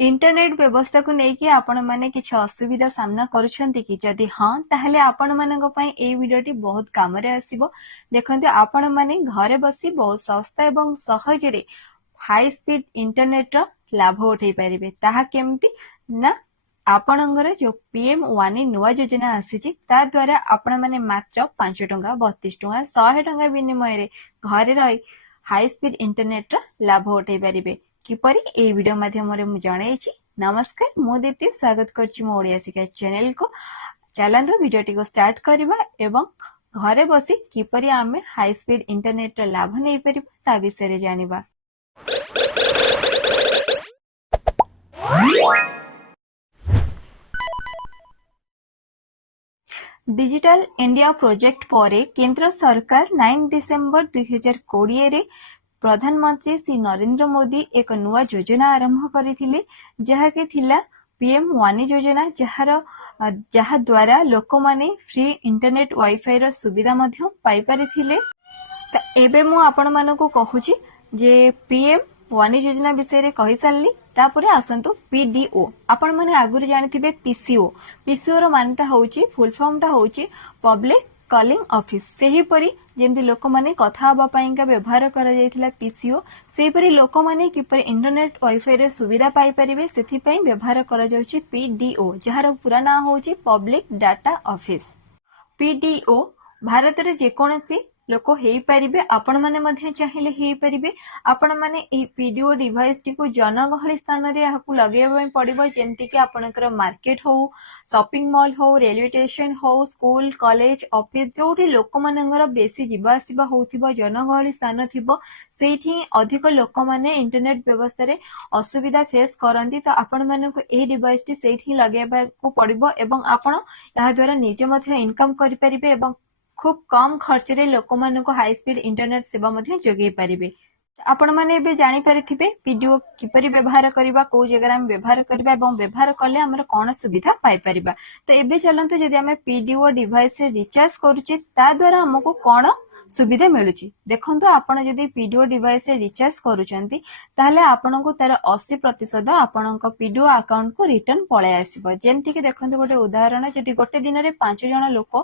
Internet व्यवस्था को लेकिन आपण माने किछ असुविधा सामना करूछंती कि जदि हां ताहले आपण मानक पई ए वीडियोटी बहुत काम रे आसीबो। देखंतु आपण माने घरे बसी बहुत सस्ता एवं सहज रे हाई स्पीड इंटरनेट रो लाभ उठै परिबे। ताहा केमती ना आपणंगर जो पीएम वानी नुआ योजना आसीची ता द्वारा आपण माने मात्र 5 टंका 32 टंका 100 टंका विनिमय रे घरे रही हाई स्पीड इंटरनेट रो लाभ उठै परिबे। किपरि ए वीडियो माध्यम रे मु जणाइछि। नमस्कार, मु दीप्ति स्वागत करछि मो ओडिया शिक्षा चैनल को। चलंतु वीडियोटी को स्टार्ट करबा एवं घरे बसी किपरि आमे हाई स्पीड इंटरनेट रो लाभ नै परिबा ता विषय रे जानिबा। डिजिटल इंडिया प्रोजेक्ट परे केंद्र सरकार 9 डिसेंबर 2020 रे प्रधानमंत्री श्री नरेंद्र मोदी एक नुआ योजना आरंभ करथिले जहा के थिला पीएम वानी योजना जहा द्वारा लोक माने फ्री इंटरनेट वाईफाई रो सुविधा मध्य पाई परिथिले। त एबे मु आपण मानको कहूची जे पीएम वानी योजना विषय रे कहि सारली। तापरे आसंतु पीडीओ आपण माने आगुर जानिथिबे पीसीओ रो मानता होउची फुल फॉर्म ता होउची पब्लिक कॉलिंग ऑफिस। सेही परी जेंति लोक माने कथा हबा पाइंका व्यवहार करा जायथिला पीसीओ सेही परी लोक माने किपर इंटरनेट वाईफाई रे सुविधा पाई परिबे सेथि पई व्यवहार करा जाउची पीडीओ जहार पूरा नाम होउची public data office. PDO Bharat रे जे कोनसी लोक हेई परिबे आपण माने मध्य चाहिले हेई परिबे। आपण माने ए पीडीओ डिवाइस टी को जनगहली स्थान रे हाकु लगेबा पई पड़िबो जेंति कि आपनकर मार्केट हो शॉपिंग मॉल हो रेलवे स्टेशन हो स्कूल कॉलेज ऑफिस जोठी लोक मानकर बेसी जीवा आसीबा होउथिबो जनगहली स्थान थिबो सेठी अधिक लोक माने इंटरनेट व्यवस्था रे असुविधा फेस करंती। तो आपण मानको ए डिवाइस टी सेठी लगेबा को पड़िबो एवं आपण या द्वारा निजे मध्य इनकम करि परिबे एवं खूब कम खर्च रे लोक मानको हाई स्पीड इंटरनेट सेवा मध्य जोगै परिबे। आपण माने एबे जानि परिथिबे पीडीओ किपरि व्यवहार करबा को जगह हम व्यवहार करबा एवं व्यवहार करले हमर कोन सुविधा पाई परिबा। तो एबे चलंतु जदि हम पीडीओ डिवाइस रे रिचार्ज करूची ता द्वारा हमको कोन सुविधा मिलुची। देखंतु आपण जदि पीडीओ डिवाइस रे रिचार्ज करूचंती ताहले आपनको तार 80% आपनको पीडीओ अकाउंट को रिटर्न पळे आसीबो। जेंति कि देखंतु गोटे उदाहरण जदि गोटे दिन रे 5 जण लोक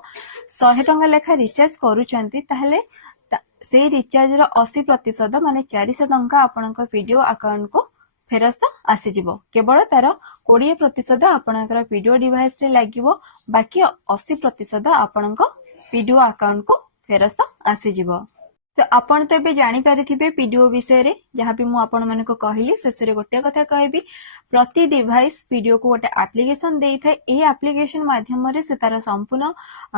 100 टंका लेखा रिचार्ज करूचंती ताहले से रिचार्ज रो 80% माने 400 टंका आपनको पीडीओ अकाउंट को फेरस्त आसी जिवो। केवल तार 20% आपनकर पीडीओ डिवाइस रे लागिवो बाकी 80% आपनको पीडीओ अकाउंट को फेरस्त आसी जिवो। तो आपण तो एबे जानि परिथिबे पीडीओ विषय रे जहाँ भी मु आपण मानको कहली शेष रे गोटे कथा कहबी प्रति डिवाइस पीडीओ को गोटे एप्लीकेशन देई थाए। ए एप्लीकेशन माध्यम रे से तार संपूर्ण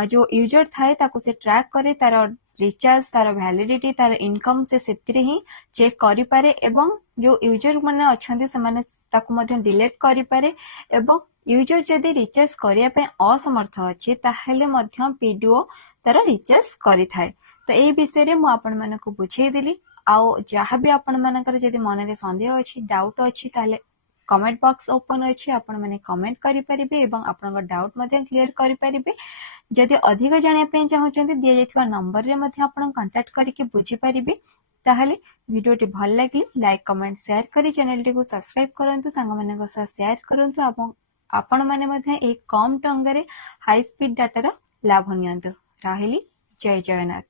जो यूजर थाए ताको से ट्रैक करे तार रिचार्ज तार वैलिडिटी तार इनकम से सेतिरे ही चेक करि पारे एवं जो यूजर माने अछंती से माने ताको मध्य डिलीट करि पारे एवं यूजर जदि रिचार्ज करिया पे असमर्थ अछि ताहेले मध्य पीडीओ तार रिचार्ज करि थाए। तो ए विषय रे मु आपण मानको बुझेई देली। आउ जहाँ भी आपण मानकर जदि मन रे संदेह अछि डाउट अछि ताले कमेंट बॉक्स ओपन अछि आपण माने कमेंट करि परिबे एवं आपनका डाउट मध्य क्लियर करि परिबे। जदि अधिक जानिया पे चाहउचंती दिया जायथिबा नंबर रे मध्य आपण कांटेक्ट करिके बुझी परिबे। ताहले वीडियोटी भल लागली लाइक कमेंट शेयर करी चैनल टी को सब्सक्राइब करंतु सांग मानक साथ शेयर करंतु एवं आपण माने मध्य एक कम टंगरे हाई स्पीड डाटा रा लाभ नियंतु। राहिली जय जगन्नाथ।